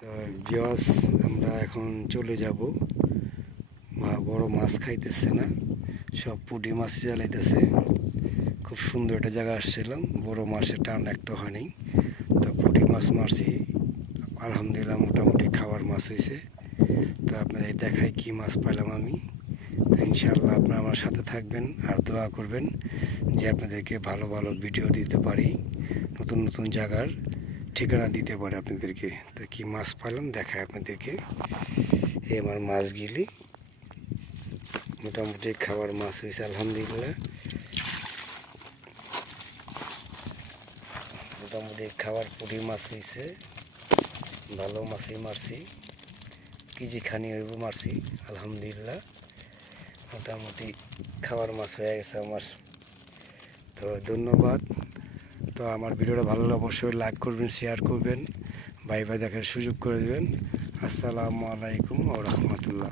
তো ভিউয়ার্স, আমরা এখন চলে যাব। বড় মাছ খাইতেছে না, সব পুঁটি মাছ জ্বালাইতেছে। খুব সুন্দর একটা জায়গা আসছিলাম, বড় মাছের টান একটা হয়নি। তো পুঁটি মাছ মারছি, আলহামদুলিল্লাহ মোটামুটি খাওয়ার মাছ হয়েছে। তো আপনাদের দেখাই কি মাছ পাইলাম আমি। তো ইনশাআল্লাহ আপনারা আমার সাথে থাকবেন আর দোয়া করবেন যে আপনাদেরকে ভালো ভালো ভিডিও দিতে পারি, নতুন নতুন জায়গার ঠিকানা দিতে পারে আপনাদেরকে। তো কি মাছ পাইলাম দেখায় আপনাদেরকে। এই আমার মাছগুলি মোটামুটি খাবার মাছ হয়েছে আলহামদুলিল্লাহ। মোটামুটি খাবার পুঁটি মাছ হয়েছে, ভালো মাছই মারছি, কেজি খানি হইব মারছি আলহামদুলিল্লাহ। মোটামুটি খাবার মাছ হয়ে গেছে আমার। তো ধন্যবাদ। তো আমার ভিডিওটা ভালো লাগলে অবশ্যই লাইক করবেন, শেয়ার করবেন, ভাই দেখার সুযোগ করে দেবেন। আসসালামু আলাইকুম ওয়া রাহমাতুল্লাহ।